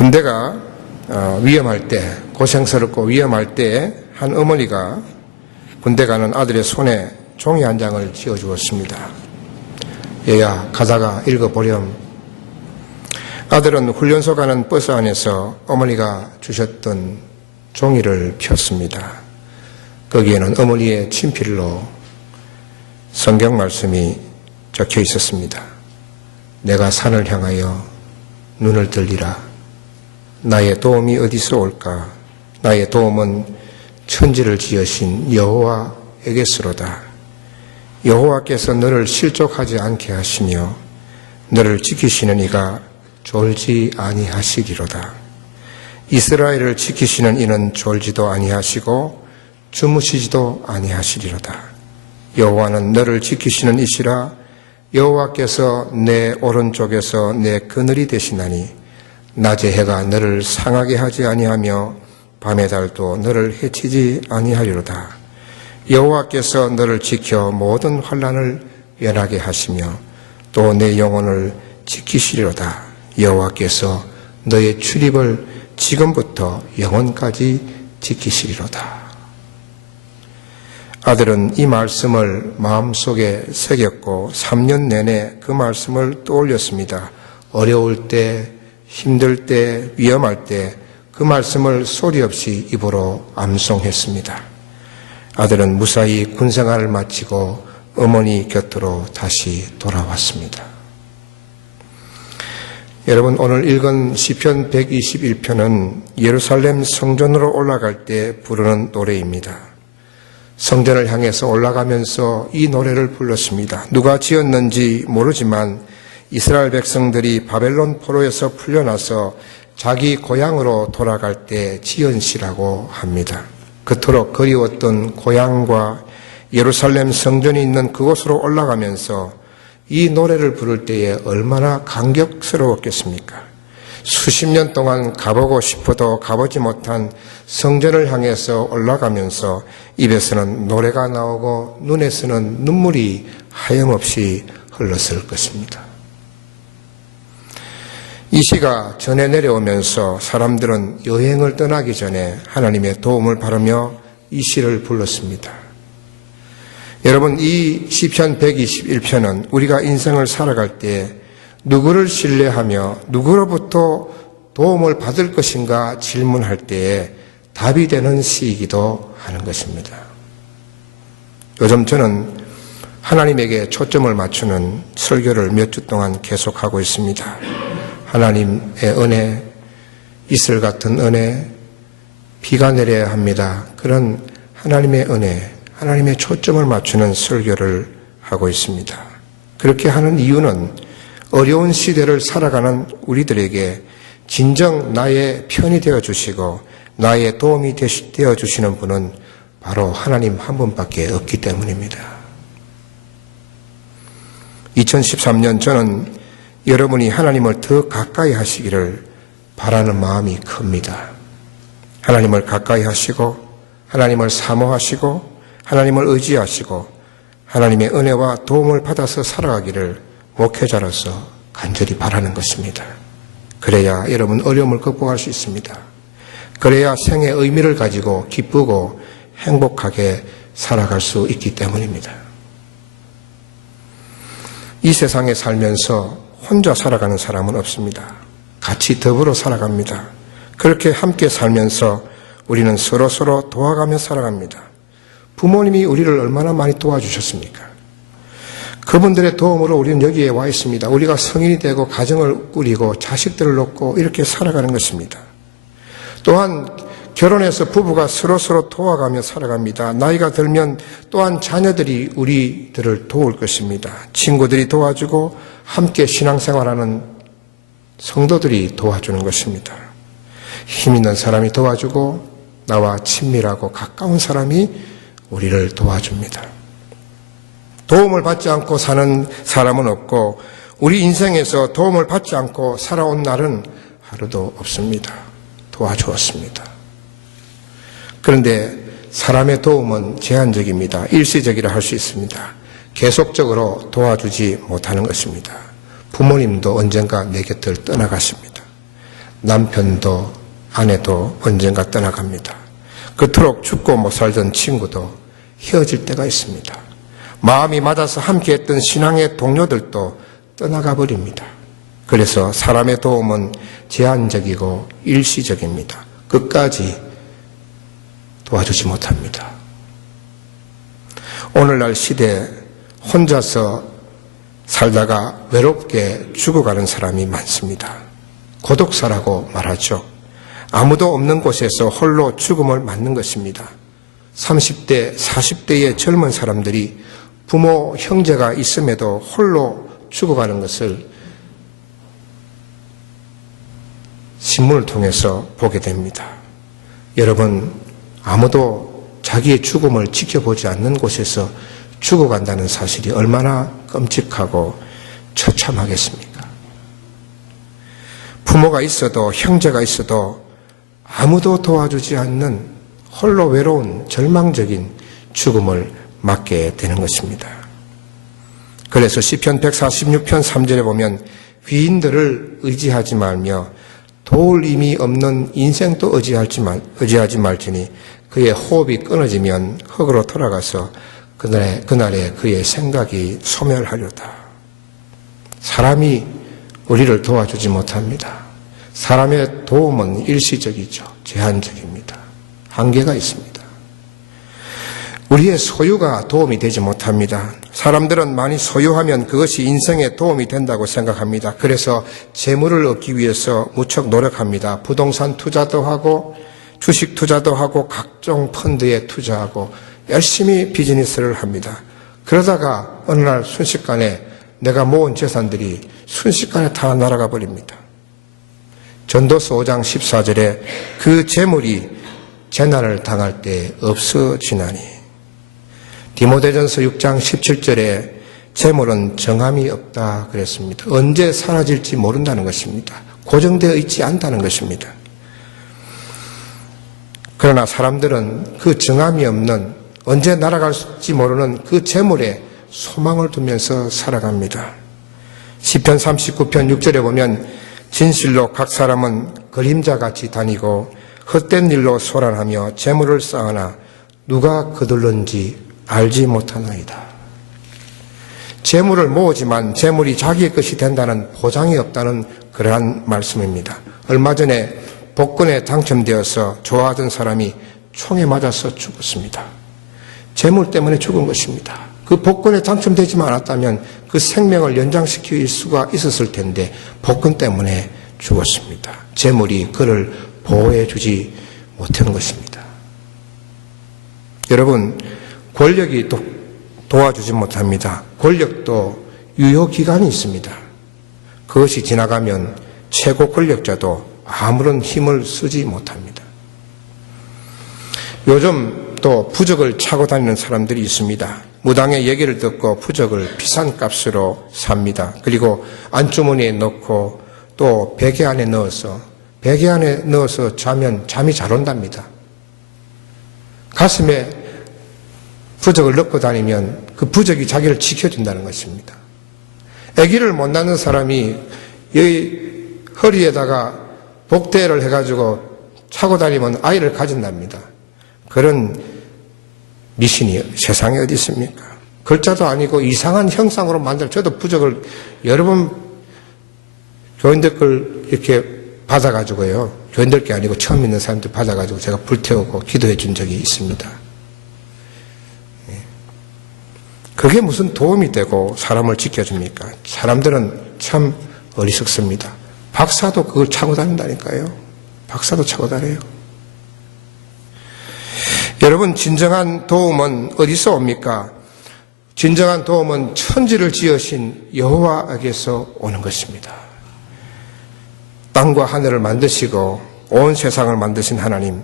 군대가 위험할 때, 고생스럽고 위험할 때 한 어머니가 군대 가는 아들의 손에 종이 한 장을 쥐어주었습니다. 얘야, 가다가 읽어보렴. 아들은 훈련소 가는 버스 안에서 어머니가 주셨던 종이를 폈습니다. 거기에는 어머니의 친필로 성경 말씀이 적혀 있었습니다. 내가 산을 향하여 눈을 들리라. 나의 도움이 어디서 올까? 나의 도움은 천지를 지으신 여호와에게서로다. 여호와께서 너를 실족하지 않게 하시며 너를 지키시는 이가 졸지 아니하시리로다. 이스라엘을 지키시는 이는 졸지도 아니하시고 주무시지도 아니하시리로다. 여호와는 너를 지키시는 이시라. 여호와께서 내 오른쪽에서 내 그늘이 되시나니 낮의 해가 너를 상하게 하지 아니하며 밤의 달도 너를 해치지 아니하리로다. 여호와께서 너를 지켜 모든 환난을 면하게 하시며 또 내 영혼을 지키시리로다. 여호와께서 너의 출입을 지금부터 영원까지 지키시리로다. 아들은 이 말씀을 마음속에 새겼고 3년 내내 그 말씀을 떠올렸습니다. 어려울 때, 힘들 때, 위험할 때 그 말씀을 소리 없이 입으로 암송했습니다. 아들은 무사히 군생활을 마치고 어머니 곁으로 다시 돌아왔습니다. 여러분, 오늘 읽은 시편 121편은 예루살렘 성전으로 올라갈 때 부르는 노래입니다. 성전을 향해서 올라가면서 이 노래를 불렀습니다. 누가 지었는지 모르지만 이스라엘 백성들이 바벨론 포로에서 풀려나서 자기 고향으로 돌아갈 때 지은 시라고 합니다. 그토록 그리웠던 고향과 예루살렘 성전이 있는 그곳으로 올라가면서 이 노래를 부를 때에 얼마나 감격스러웠겠습니까? 수십 년 동안 가보고 싶어도 가보지 못한 성전을 향해서 올라가면서 입에서는 노래가 나오고 눈에서는 눈물이 하염없이 흘렀을 것입니다. 이 시가 전해 내려오면서 사람들은 여행을 떠나기 전에 하나님의 도움을 바라며 이 시를 불렀습니다. 여러분, 이 시편 121편은 우리가 인생을 살아갈 때 누구를 신뢰하며 누구로부터 도움을 받을 것인가 질문할 때에 답이 되는 시이기도 하는 것입니다. 요즘 저는 하나님에게 초점을 맞추는 설교를 몇 주 동안 계속하고 있습니다. 하나님의 은혜, 이슬 같은 은혜, 비가 내려야 합니다. 그런 하나님의 은혜, 하나님의 초점을 맞추는 설교를 하고 있습니다. 그렇게 하는 이유는 어려운 시대를 살아가는 우리들에게 진정 나의 편이 되어주시고 나의 도움이 되어주시는 분은 바로 하나님 한 분밖에 없기 때문입니다. 2013년 저는 여러분이 하나님을 더 가까이 하시기를 바라는 마음이 큽니다. 하나님을 가까이 하시고 하나님을 사모하시고 하나님을 의지하시고 하나님의 은혜와 도움을 받아서 살아가기를 목회자로서 간절히 바라는 것입니다. 그래야 여러분 어려움을 극복할 수 있습니다. 그래야 생의 의미를 가지고 기쁘고 행복하게 살아갈 수 있기 때문입니다. 이 세상에 살면서 혼자 살아가는 사람은 없습니다. 같이 더불어 살아갑니다. 그렇게 함께 살면서 우리는 서로 도와가며 살아갑니다. 부모님이 우리를 얼마나 많이 도와주셨습니까? 그분들의 도움으로 우리는 여기에 와 있습니다. 우리가 성인이 되고 가정을 꾸리고 자식들을 놓고 이렇게 살아가는 것입니다. 또한 결혼해서 부부가 서로 도와가며 살아갑니다. 나이가 들면 또한 자녀들이 우리들을 도울 것입니다. 친구들이 도와주고 함께 신앙생활하는 성도들이 도와주는 것입니다. 힘 있는 사람이 도와주고 나와 친밀하고 가까운 사람이 우리를 도와줍니다. 도움을 받지 않고 사는 사람은 없고 우리 인생에서 도움을 받지 않고 살아온 날은 하루도 없습니다. 도와주었습니다. 그런데 사람의 도움은 제한적입니다. 일시적이라 할 수 있습니다. 계속적으로 도와주지 못하는 것입니다. 부모님도 언젠가 내 곁을 떠나가십니다. 남편도 아내도 언젠가 떠나갑니다. 그토록 죽고 못 살던 친구도 헤어질 때가 있습니다. 마음이 맞아서 함께했던 신앙의 동료들도 떠나가 버립니다. 그래서 사람의 도움은 제한적이고 일시적입니다. 끝까지 도와주지 못합니다. 오늘날 시대에 혼자서 살다가 외롭게 죽어가는 사람이 많습니다. 고독사라고 말하죠. 아무도 없는 곳에서 홀로 죽음을 맞는 것입니다. 30대, 40대의 젊은 사람들이 부모, 형제가 있음에도 홀로 죽어가는 것을 신문을 통해서 보게 됩니다. 여러분, 아무도 자기의 죽음을 지켜보지 않는 곳에서 죽어간다는 사실이 얼마나 끔찍하고 처참하겠습니까? 부모가 있어도 형제가 있어도 아무도 도와주지 않는 홀로 외로운 절망적인 죽음을 맞게 되는 것입니다. 그래서 시편 146편 3절에 보면 귀인들을 의지하지 말며 도울 힘이 없는 인생도 의지하지 말지니 그의 호흡이 끊어지면 흙으로 돌아가서 그날에 그의 생각이 소멸하려다. 사람이 우리를 도와주지 못합니다. 사람의 도움은 일시적이죠. 제한적입니다. 한계가 있습니다. 우리의 소유가 도움이 되지 못합니다. 사람들은 많이 소유하면 그것이 인생에 도움이 된다고 생각합니다. 그래서 재물을 얻기 위해서 무척 노력합니다. 부동산 투자도 하고 주식 투자도 하고 각종 펀드에 투자하고 열심히 비즈니스를 합니다. 그러다가 어느 날 순식간에 내가 모은 재산들이 순식간에 다 날아가 버립니다. 전도서 5장 14절에 그 재물이 재난을 당할 때 없어지나니, 디모데전서 6장 17절에 재물은 정함이 없다 그랬습니다. 언제 사라질지 모른다는 것입니다. 고정되어 있지 않다는 것입니다. 그러나 사람들은 그 정함이 없는, 언제 날아갈지 모르는 그 재물에 소망을 두면서 살아갑니다. 시편 39편 6절에 보면 진실로 각 사람은 그림자같이 다니고 헛된 일로 소란하며 재물을 쌓으나 누가 거둘는지 알지 못하나이다. 재물을 모으지만 재물이 자기의 것이 된다는 보장이 없다는 그러한 말씀입니다. 얼마 전에 복권에 당첨되어서 좋아하던 사람이 총에 맞아서 죽었습니다. 재물 때문에 죽은 것입니다. 그 복권에 당첨되지만 않았다면 그 생명을 연장시킬 수가 있었을 텐데 복권 때문에 죽었습니다. 재물이 그를 보호해 주지 못한 것입니다. 여러분, 권력이 도와주지 못합니다. 권력도 유효기간이 있습니다. 그것이 지나가면 최고 권력자도 아무런 힘을 쓰지 못합니다. 요즘 또 부적을 차고 다니는 사람들이 있습니다. 무당의 얘기를 듣고 부적을 비싼 값으로 삽니다. 그리고 안주머니에 넣고 또 베개 안에 넣어서 자면 잠이 잘 온답니다. 가슴에 부적을 넣고 다니면 그 부적이 자기를 지켜준다는 것입니다. 아기를 못 낳는 사람이 여기 허리에다가 복대를 해가지고 차고 다니면 아이를 가진답니다. 그런 미신이 세상에 어디 있습니까? 글자도 아니고 이상한 형상으로 저도 부적을 여러 번 교인들 걸 이렇게 받아가지고요. 교인들 게 아니고 처음 있는 사람들 받아가지고 제가 불태우고 기도해 준 적이 있습니다. 그게 무슨 도움이 되고 사람을 지켜줍니까? 사람들은 참 어리석습니다. 박사도 그걸 차고 다닌다니까요. 박사도 차고 다녀요. 여러분, 진정한 도움은 어디서 옵니까? 진정한 도움은 천지를 지으신 여호와에게서 오는 것입니다. 땅과 하늘을 만드시고 온 세상을 만드신 하나님,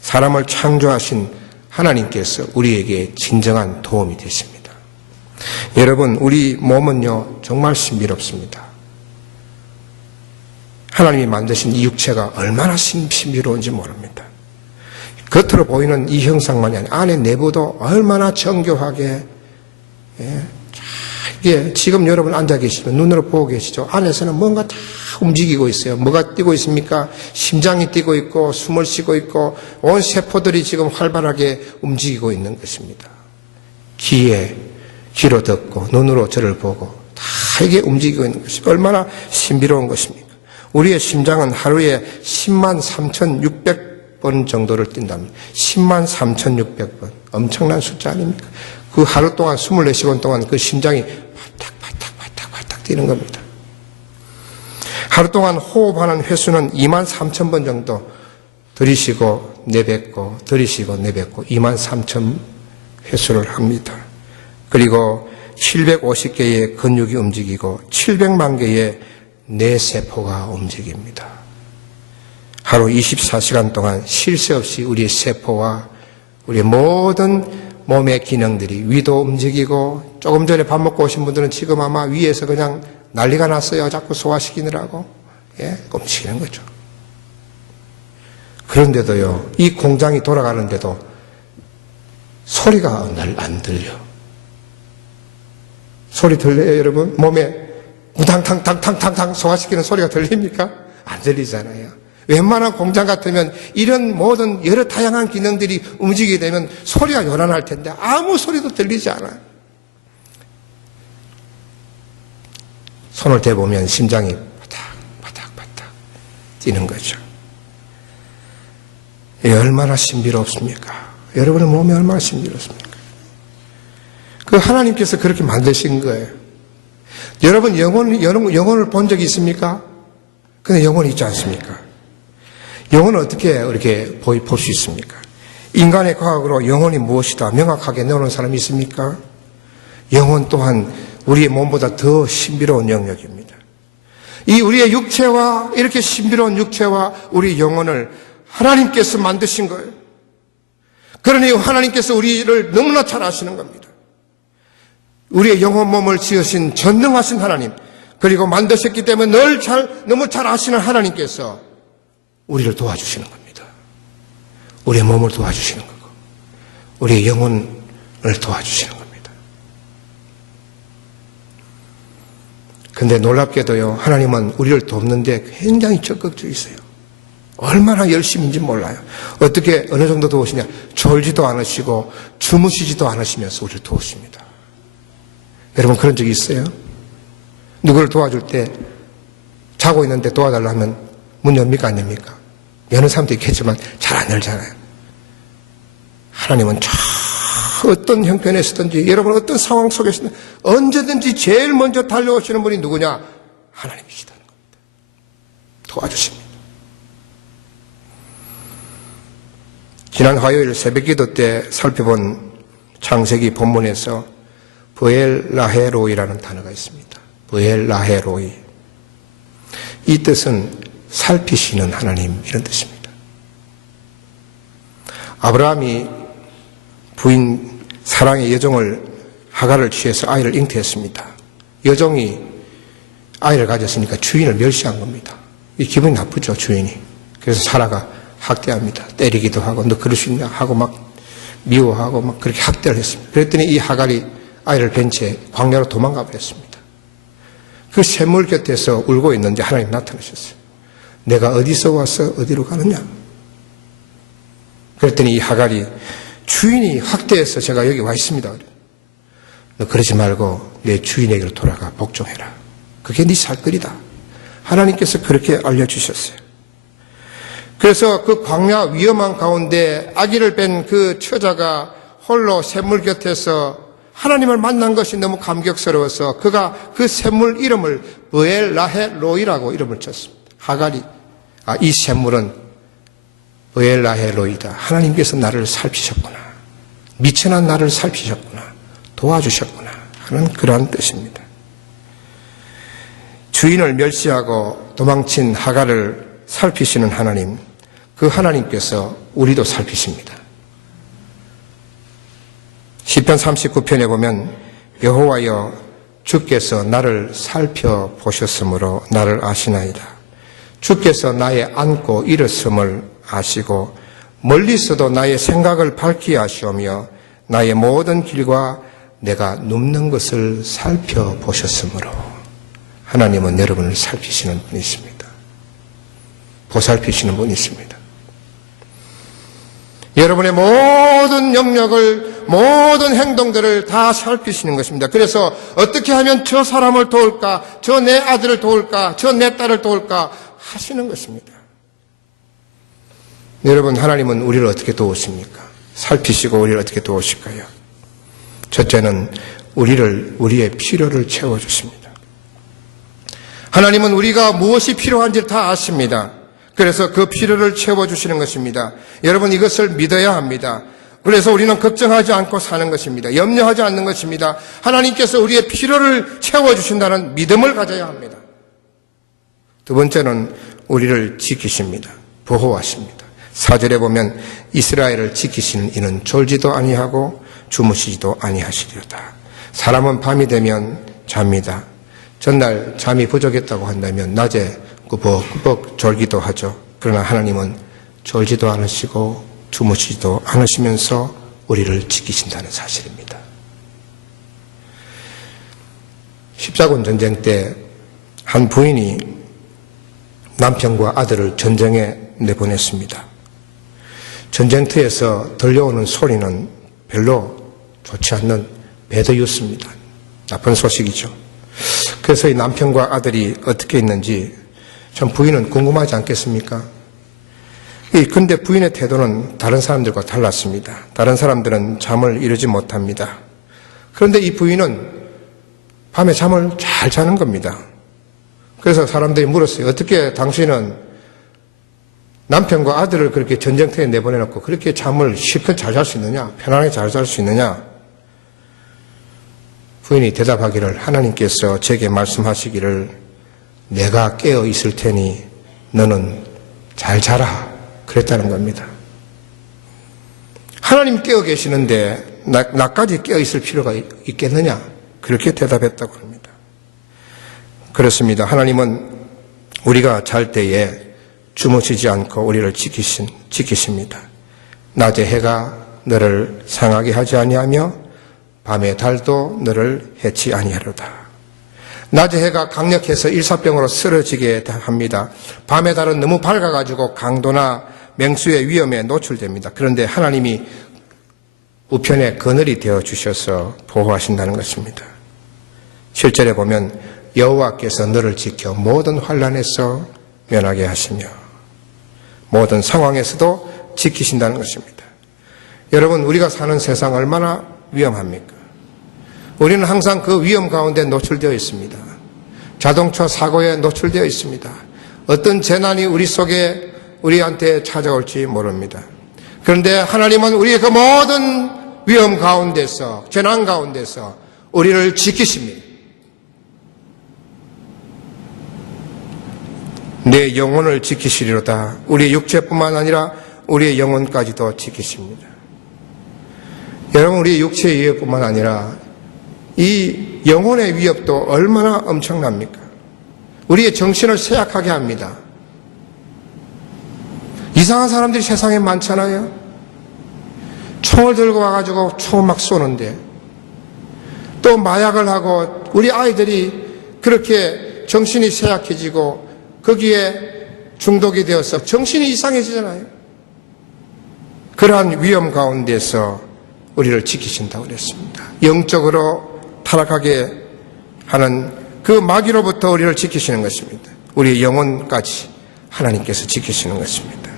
사람을 창조하신 하나님께서 우리에게 진정한 도움이 되십니다. 여러분, 우리 몸은요 정말 신비롭습니다. 하나님이 만드신 이 육체가 얼마나 신비로운지 모릅니다. 겉으로 보이는 이 형상만이 아니라 안에 내부도 얼마나 정교하게, 이게 지금 여러분 앉아 계시면 눈으로 보고 계시죠. 안에서는 뭔가 다 움직이고 있어요. 뭐가 뛰고 있습니까? 심장이 뛰고 있고 숨을 쉬고 있고 온 세포들이 지금 활발하게 움직이고 있는 것입니다. 귀로 듣고 눈으로 저를 보고 다 이게 움직이고 있는 것이 얼마나 신비로운 것입니까? 우리의 심장은 하루에 10만 3,600번 정도를 뛴답니다. 10만 3,600번. 엄청난 숫자 아닙니까? 그 하루 동안 24시간 동안 그 심장이 바닥바닥 뛰는 겁니다. 하루 동안 호흡하는 횟수는 2만 3천 번 정도 들이쉬고 내뱉고 들이쉬고 내뱉고 2만 3천 횟수를 합니다. 그리고 750개의 근육이 움직이고 700만 개의 뇌세포가 움직입니다. 하루 24시간 동안 쉴 새 없이 우리의 세포와 우리의 모든 몸의 기능들이 위도 움직이고 조금 전에 밥 먹고 오신 분들은 지금 아마 위에서 그냥 난리가 났어요. 자꾸 소화시키느라고. 움직이는 거죠. 그런데도요, 이 공장이 돌아가는데도 소리가 안 들려. 소리 들려요, 여러분? 몸에 우당탕탕탕탕탕 소화시키는 소리가 들립니까? 안 들리잖아요. 웬만한 공장 같으면 이런 모든 여러 다양한 기능들이 움직이게 되면 소리가 요란할 텐데 아무 소리도 들리지 않아요. 손을 대보면 심장이 바닥바닥 뛰는 거죠. 얼마나 신비롭습니까? 여러분의 몸이 얼마나 신비롭습니까? 그 하나님께서 그렇게 만드신 거예요. 여러분 영혼을 본 적이 있습니까? 근데 영혼이 있지 않습니까? 영혼은 어떻게 이렇게 볼 수 있습니까? 인간의 과학으로 영혼이 무엇이다 명확하게 내놓은 사람이 있습니까? 영혼 또한 우리의 몸보다 더 신비로운 영역입니다. 이 우리의 육체와 이렇게 신비로운 육체와 우리 영혼을 하나님께서 만드신 거예요. 그러니 하나님께서 우리를 너무나 잘 아시는 겁니다. 우리의 영혼 몸을 지으신 전능하신 하나님, 그리고 만드셨기 때문에 너무 잘 아시는 하나님께서 우리를 도와주시는 겁니다. 우리의 몸을 도와주시는 거고, 우리의 영혼을 도와주시는 겁니다. 근데 놀랍게도요, 하나님은 우리를 돕는데 굉장히 적극적이세요. 얼마나 열심인지 몰라요. 어떻게 어느 정도 도우시냐? 졸지도 않으시고 주무시지도 않으시면서 우리를 도우십니다. 여러분 그런 적이 있어요? 누구를 도와줄 때 자고 있는데 도와달라 하면 문 엽니까 안 엽니까? 여는 사람도 있겠지만 잘 안 열잖아요. 하나님은 어떤 형편에서든지 여러분 어떤 상황 속에서든 언제든지 제일 먼저 달려오시는 분이 누구냐? 하나님이시다는 겁니다. 도와주십니다. 지난 화요일 새벽기도 때 살펴본 창세기 본문에서 브엘라헤로이라는 단어가 있습니다. 브엘라헤로이. 이 뜻은 살피시는 하나님 이런 뜻입니다. 아브라함이 부인 사랑의 여종을 하갈을 취해서 아이를 잉태했습니다. 여종이 아이를 가졌으니까 주인을 멸시한 겁니다. 이 기분이 나쁘죠, 주인이. 그래서 사라가 학대합니다. 때리기도 하고 너 그럴 수 있냐 하고 막 미워하고 막 그렇게 학대를 했습니다. 그랬더니 이 하갈이 아이를 뵌 채 광야로 도망가 버렸습니다. 그 샘물 곁에서 울고 있는데 하나님 나타나셨어요. 내가 어디서 와서 어디로 가느냐? 그랬더니 이 하갈이 주인이 학대해서 제가 여기 와 있습니다. 너 그러지 말고 내 주인에게로 돌아가 복종해라. 그게 네 살거리다. 하나님께서 그렇게 알려주셨어요. 그래서 그 광야 위험한 가운데 아기를 뺀 그 처자가 홀로 샘물 곁에서 하나님을 만난 것이 너무 감격스러워서 그가 그 샘물 이름을 브엘라헤로이라고 이름을 쳤습니다. 하갈이 이 샘물은 브엘라헤로이다. 하나님께서 나를 살피셨구나. 미천한 나를 살피셨구나. 도와주셨구나 하는 그러한 뜻입니다. 주인을 멸시하고 도망친 하갈을 살피시는 하나님, 그 하나님께서 우리도 살피십니다. 시편 39편에 보면 여호와여 주께서 나를 살펴보셨으므로 나를 아시나이다. 주께서 나의 앉고 일었음을 아시고 멀리서도 나의 생각을 밝히 아시오며 나의 모든 길과 내가 눕는 것을 살펴보셨으므로 하나님은 여러분을 살피시는 분이 있습니다. 보살피시는 분이 있습니다. 여러분의 모든 영역을, 모든 행동들을 다 살피시는 것입니다. 그래서 어떻게 하면 저 사람을 도울까, 저 내 아들을 도울까, 저 내 딸을 도울까 하시는 것입니다. 여러분, 하나님은 우리를 어떻게 도우십니까? 살피시고 우리를 어떻게 도우실까요? 첫째는 우리의 필요를 채워주십니다. 하나님은 우리가 무엇이 필요한지 다 아십니다. 그래서 그 필요를 채워주시는 것입니다. 여러분, 이것을 믿어야 합니다. 그래서 우리는 걱정하지 않고 사는 것입니다. 염려하지 않는 것입니다. 하나님께서 우리의 필요를 채워주신다는 믿음을 가져야 합니다. 두 번째는 우리를 지키십니다. 보호하십니다. 4절에 보면 이스라엘을 지키시는 이는 졸지도 아니하고 주무시지도 아니하시리로다. 사람은 밤이 되면 잡니다. 전날 잠이 부족했다고 한다면 낮에 꾸벅꾸벅 졸기도 하죠. 그러나 하나님은 졸지도 않으시고 주무시지도 않으시면서 우리를 지키신다는 사실입니다. 십자군 전쟁 때 한 부인이 남편과 아들을 전쟁에 내보냈습니다. 전쟁터에서 들려오는 소리는 별로 좋지 않는 배드뉴스입니다. 나쁜 소식이죠. 그래서 이 남편과 아들이 어떻게 있는지 참 부인은 궁금하지 않겠습니까? 근데 부인의 태도는 다른 사람들과 달랐습니다. 다른 사람들은 잠을 이루지 못합니다. 그런데 이 부인은 밤에 잠을 잘 자는 겁니다. 그래서 사람들이 물었어요. 어떻게 당신은 남편과 아들을 그렇게 전쟁터에 내보내놓고 그렇게 잠을 실컷 잘 잘 수 있느냐? 편안하게 잘 잘 수 있느냐? 부인이 대답하기를, 하나님께서 제게 말씀하시기를 내가 깨어 있을 테니 너는 잘 자라 그랬다는 겁니다. 하나님 깨어 계시는데 나까지 깨어 있을 필요가 있겠느냐? 그렇게 대답했다고 합니다. 그렇습니다. 하나님은 우리가 잘 때에 주무시지 않고 우리를 지키십니다. 낮에 해가 너를 상하게 하지 아니하며 밤에 달도 너를 해치 아니하리로다. 낮에 해가 강력해서 일사병으로 쓰러지게 합니다. 밤에 달은 너무 밝아가지고 강도나 맹수의 위험에 노출됩니다. 그런데 하나님이 우편에 그늘이 되어 주셔서 보호하신다는 것입니다. 7절에 보면 여호와께서 너를 지켜 모든 환난에서 면하게 하시며 모든 상황에서도 지키신다는 것입니다. 여러분, 우리가 사는 세상 얼마나 위험합니까? 우리는 항상 그 위험 가운데 노출되어 있습니다. 자동차 사고에 노출되어 있습니다. 어떤 재난이 우리 속에 우리한테 찾아올지 모릅니다. 그런데 하나님은 우리의 그 모든 위험 가운데서, 재난 가운데서 우리를 지키십니다. 내 영혼을 지키시리로다. 우리의 육체뿐만 아니라 우리의 영혼까지도 지키십니다. 여러분, 우리의 육체의 위협뿐만 아니라 이 영혼의 위협도 얼마나 엄청납니까? 우리의 정신을 쇠약하게 합니다. 이상한 사람들이 세상에 많잖아요. 총을 들고 와가지고 총을 막 쏘는데, 또 마약을 하고 우리 아이들이 그렇게 정신이 쇠약해지고 거기에 중독이 되어서 정신이 이상해지잖아요. 그러한 위험 가운데서 우리를 지키신다고 그랬습니다. 영적으로 타락하게 하는 그 마귀로부터 우리를 지키시는 것입니다. 우리의 영혼까지 하나님께서 지키시는 것입니다.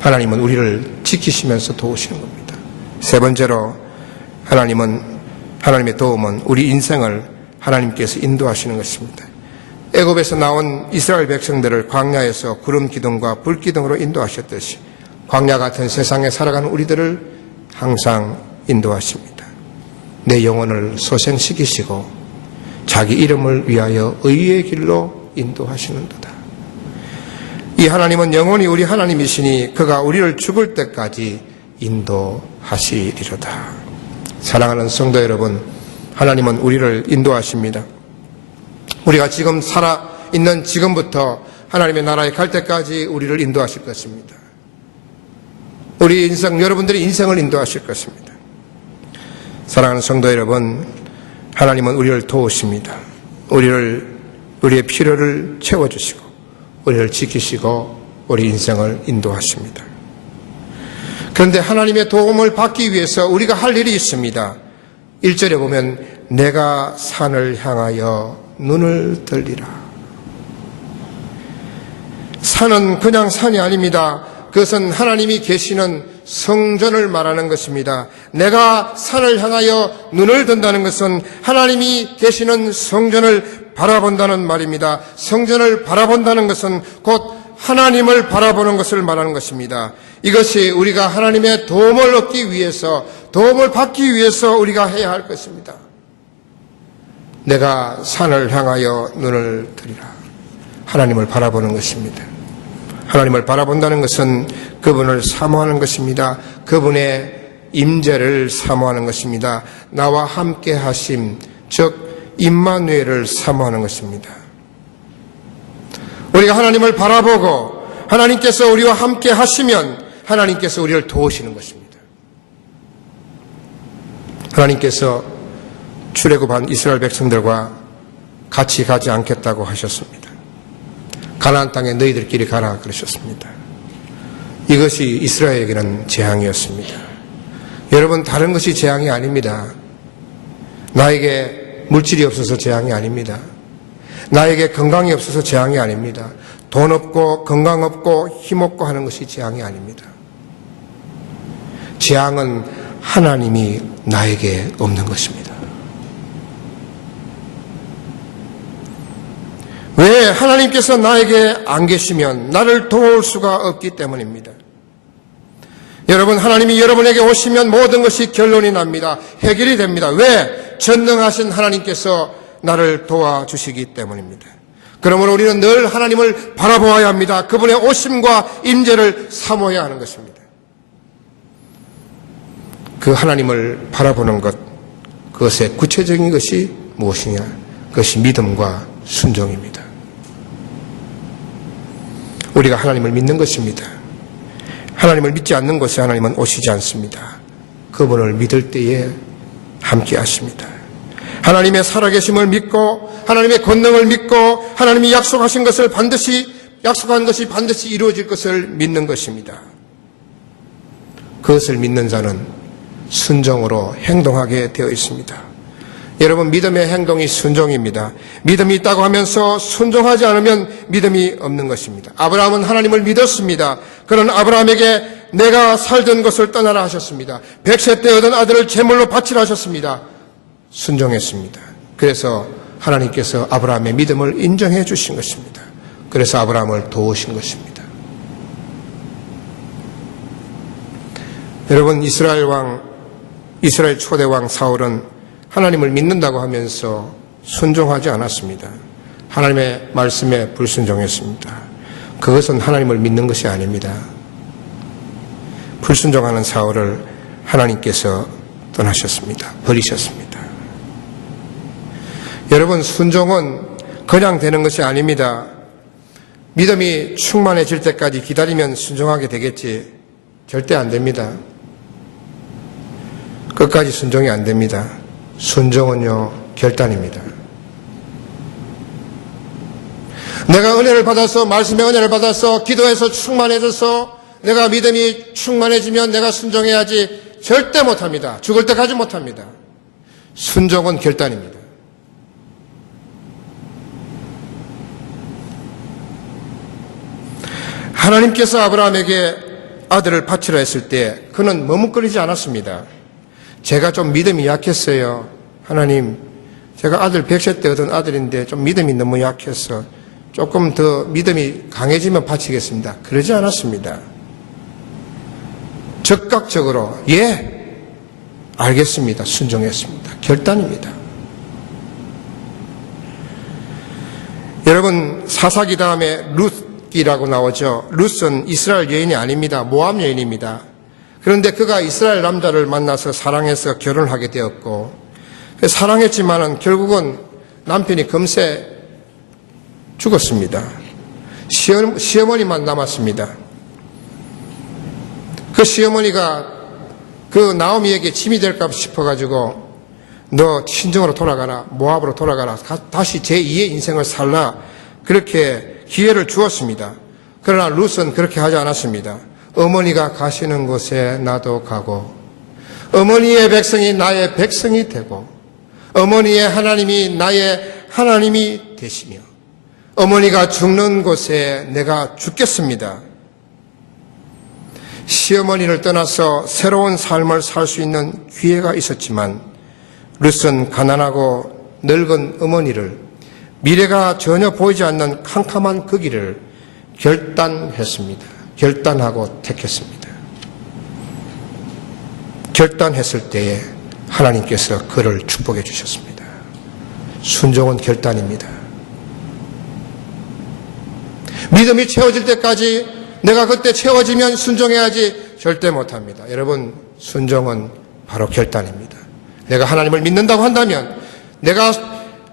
하나님은 우리를 지키시면서 도우시는 겁니다. 세 번째로 하나님의 도움은 우리 인생을 하나님께서 인도하시는 것입니다. 애굽에서 나온 이스라엘 백성들을 광야에서 구름 기둥과 불 기둥으로 인도하셨듯이 광야 같은 세상에 살아가는 우리들을 항상 인도하십니다. 내 영혼을 소생시키시고 자기 이름을 위하여 의의 길로 인도하시는도다. 이 하나님은 영원히 우리 하나님이시니 그가 우리를 죽을 때까지 인도하시리로다. 사랑하는 성도 여러분, 하나님은 우리를 인도하십니다. 우리가 지금 살아있는 지금부터 하나님의 나라에 갈 때까지 우리를 인도하실 것입니다. 우리 인생, 여러분들의 인생을 인도하실 것입니다. 사랑하는 성도 여러분, 하나님은 우리를 도우십니다. 우리를 우리의 필요를 채워주시고 우리를 지키시고 우리 인생을 인도하십니다. 그런데 하나님의 도움을 받기 위해서 우리가 할 일이 있습니다. 1절에 보면 내가 산을 향하여 눈을 들리라. 산은 그냥 산이 아닙니다. 그것은 하나님이 계시는 성전을 말하는 것입니다. 내가 산을 향하여 눈을 든다는 것은 하나님이 계시는 성전을 바라본다는 말입니다. 성전을 바라본다는 것은 곧 하나님을 바라보는 것을 말하는 것입니다. 이것이 우리가 하나님의 도움을 얻기 위해서, 도움을 받기 위해서 우리가 해야 할 것입니다. 내가 산을 향하여 눈을 들이라. 하나님을 바라보는 것입니다. 하나님을 바라본다는 것은 그분을 사모하는 것입니다. 그분의 임재를 사모하는 것입니다. 나와 함께 하심, 즉 임마누엘을 사모하는 것입니다. 우리가 하나님을 바라보고 하나님께서 우리와 함께 하시면 하나님께서 우리를 도우시는 것입니다. 하나님께서 출애굽한 이스라엘 백성들과 같이 가지 않겠다고 하셨습니다. 가나안 땅에 너희들끼리 가라 그러셨습니다. 이것이 이스라엘에게는 재앙이었습니다. 여러분, 다른 것이 재앙이 아닙니다. 나에게 물질이 없어서 재앙이 아닙니다. 나에게 건강이 없어서 재앙이 아닙니다. 돈 없고 건강 없고 힘 없고 하는 것이 재앙이 아닙니다. 재앙은 하나님이 나에게 없는 것입니다. 왜? 하나님께서 나에게 안 계시면 나를 도울 수가 없기 때문입니다. 여러분, 하나님이 여러분에게 오시면 모든 것이 결론이 납니다. 해결이 됩니다. 왜? 전능하신 하나님께서 나를 도와주시기 때문입니다. 그러므로 우리는 늘 하나님을 바라보아야 합니다. 그분의 오심과 임재를 사모해야 하는 것입니다. 그 하나님을 바라보는 것, 그것의 구체적인 것이 무엇이냐? 그것이 믿음과 순종입니다. 우리가 하나님을 믿는 것입니다. 하나님을 믿지 않는 것에 하나님은 오시지 않습니다. 그분을 믿을 때에 함께 하십니다. 하나님의 살아계심을 믿고 하나님의 권능을 믿고 하나님이 약속한 것이 반드시 이루어질 것을 믿는 것입니다. 그것을 믿는 자는 순종으로 행동하게 되어 있습니다. 여러분, 믿음의 행동이 순종입니다. 믿음이 있다고 하면서 순종하지 않으면 믿음이 없는 것입니다. 아브라함은 하나님을 믿었습니다. 그런 아브라함에게 내가 살던 것을 떠나라 하셨습니다. 100세 때 얻은 아들을 제물로 바치라 하셨습니다. 순종했습니다. 그래서 하나님께서 아브라함의 믿음을 인정해 주신 것입니다. 그래서 아브라함을 도우신 것입니다. 여러분, 이스라엘 초대 왕 사울은 하나님을 믿는다고 하면서 순종하지 않았습니다. 하나님의 말씀에 불순종했습니다. 그것은 하나님을 믿는 것이 아닙니다. 불순종하는 사울을 하나님께서 떠나셨습니다. 버리셨습니다. 여러분, 순종은 그냥 되는 것이 아닙니다. 믿음이 충만해질 때까지 기다리면 순종하게 되겠지. 절대 안 됩니다. 끝까지 순종이 안 됩니다. 순종은요, 결단입니다. 내가 은혜를 받아서, 말씀의 은혜를 받아서, 기도해서 충만해져서 내가 믿음이 충만해지면 내가 순종해야지. 절대 못합니다. 죽을 때까지 못합니다. 순종은 결단입니다. 하나님께서 아브라함에게 아들을 바치라 했을 때 그는 머뭇거리지 않았습니다. 제가 좀 믿음이 약했어요. 하나님, 제가 아들 100세 때 얻은 아들인데 좀 믿음이 너무 약해서 조금 더 믿음이 강해지면 바치겠습니다. 그러지 않았습니다. 즉각적으로 예, 알겠습니다. 순종했습니다. 결단입니다. 여러분, 사사기 다음에 룻이라고 나오죠. 룻은 이스라엘 여인이 아닙니다. 모압 여인입니다. 그런데 그가 이스라엘 남자를 만나서 사랑해서 결혼을 하게 되었고, 사랑했지만은 결국은 남편이 금세 죽었습니다. 시어머니만 남았습니다. 그 시어머니가 그 나오미에게 짐이 될까 싶어가지고 너 친정으로 돌아가라. 모압으로 돌아가라. 다시 제2의 인생을 살라. 그렇게 기회를 주었습니다. 그러나 룻은 그렇게 하지 않았습니다. 어머니가 가시는 곳에 나도 가고, 어머니의 백성이 나의 백성이 되고, 어머니의 하나님이 나의 하나님이 되시며, 어머니가 죽는 곳에 내가 죽겠습니다. 시어머니를 떠나서 새로운 삶을 살 수 있는 기회가 있었지만 룻은 가난하고 늙은 어머니를, 미래가 전혀 보이지 않는 캄캄한 그 길을 결단했습니다. 결단하고 택했습니다. 결단했을 때에 하나님께서 그를 축복해 주셨습니다. 순종은 결단입니다. 믿음이 채워질 때까지 내가 그때 채워지면 순종해야지 절대 못합니다. 여러분, 순종은 바로 결단입니다. 내가 하나님을 믿는다고 한다면, 내가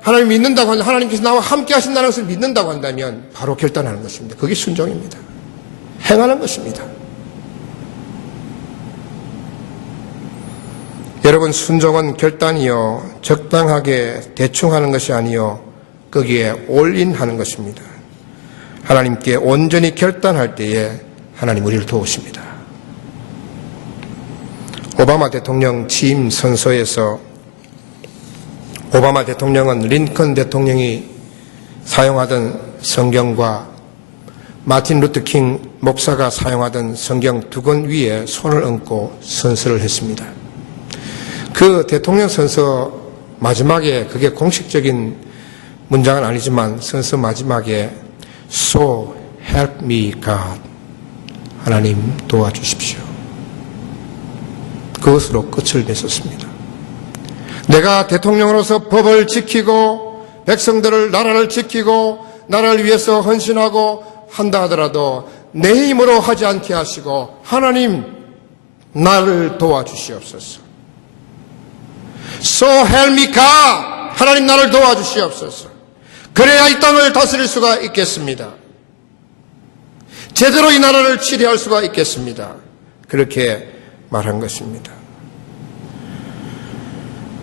하나님을 믿는다고 한다면, 하나님께서 나와 함께 하신다는 것을 믿는다고 한다면 바로 결단하는 것입니다. 그게 순종입니다. 행하는 것입니다. 여러분, 순종은 결단이요, 적당하게 대충 하는 것이 아니요, 거기에 올인하는 것입니다. 하나님께 온전히 결단할 때에 하나님 우리를 도우십니다. 오바마 대통령 취임 선서에서 오바마 대통령은 링컨 대통령이 사용하던 성경과 마틴 루터 킹 목사가 사용하던 성경 두 권 위에 손을 얹고 선서를 했습니다. 그 대통령 선서 마지막에, 그게 공식적인 문장은 아니지만 선서 마지막에 So help me God, 하나님 도와주십시오, 그것으로 끝을 맺었습니다. 내가 대통령으로서 법을 지키고 백성들을, 나라를 지키고 나라를 위해서 헌신하고 한다 하더라도 내 힘으로 하지 않게 하시고 하나님 나를 도와주시옵소서. So help me God, 하나님 나를 도와주시옵소서. 그래야 이 땅을 다스릴 수가 있겠습니다. 제대로 이 나라를 치리할 수가 있겠습니다. 그렇게 말한 것입니다.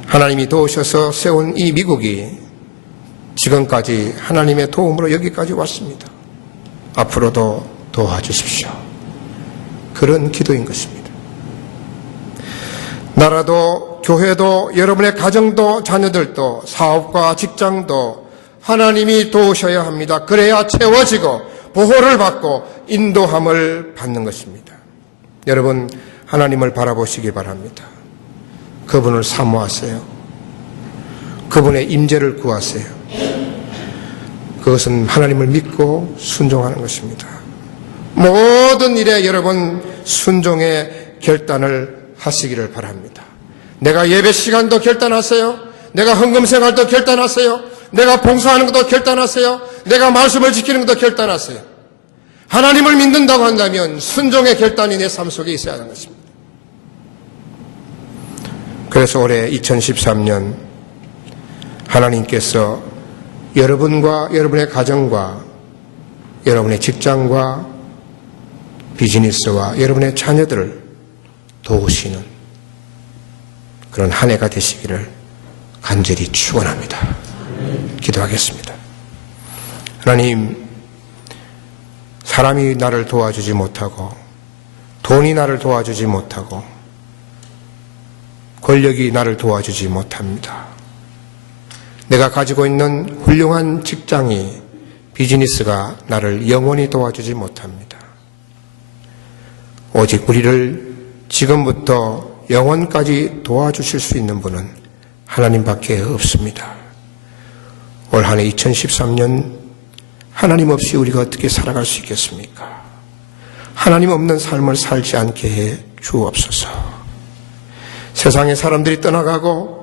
하나님이 도우셔서 세운 이 미국이 지금까지 하나님의 도움으로 여기까지 왔습니다. 앞으로도 도와주십시오. 그런 기도인 것입니다. 나라도, 교회도, 여러분의 가정도, 자녀들도, 사업과 직장도 하나님이 도우셔야 합니다. 그래야 채워지고 보호를 받고 인도함을 받는 것입니다. 여러분, 하나님을 바라보시기 바랍니다. 그분을 사모하세요. 그분의 임재를 구하세요. 그것은 하나님을 믿고 순종하는 것입니다. 모든 일에 여러분 순종의 결단을 하시기를 바랍니다. 내가 예배 시간도 결단하세요. 내가 헌금 생활도 결단하세요. 내가 봉사하는 것도 결단하세요. 내가 말씀을 지키는 것도 결단하세요. 하나님을 믿는다고 한다면 순종의 결단이 내 삶 속에 있어야 하는 것입니다. 그래서 올해 2013년 하나님께서 여러분과 여러분의 가정과 여러분의 직장과 비즈니스와 여러분의 자녀들을 도우시는 그런 한 해가 되시기를 간절히 축원합니다. 기도하겠습니다. 하나님, 사람이 나를 도와주지 못하고 돈이 나를 도와주지 못하고 권력이 나를 도와주지 못합니다. 내가 가지고 있는 훌륭한 직장이, 비즈니스가 나를 영원히 도와주지 못합니다. 오직 우리를 지금부터 영원까지 도와주실 수 있는 분은 하나님밖에 없습니다. 올 한 해 2013년 하나님 없이 우리가 어떻게 살아갈 수 있겠습니까? 하나님 없는 삶을 살지 않게 해 주옵소서. 세상에 사람들이 떠나가고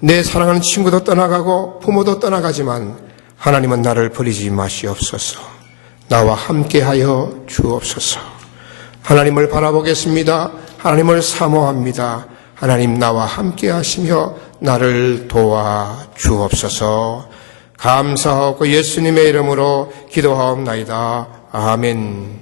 내 사랑하는 친구도 떠나가고 부모도 떠나가지만 하나님은 나를 버리지 마시옵소서. 나와 함께하여 주옵소서. 하나님을 바라보겠습니다. 하나님을 사모합니다. 하나님 나와 함께하시며 나를 도와 주옵소서. 감사하고 예수님의 이름으로 기도하옵나이다. 아멘.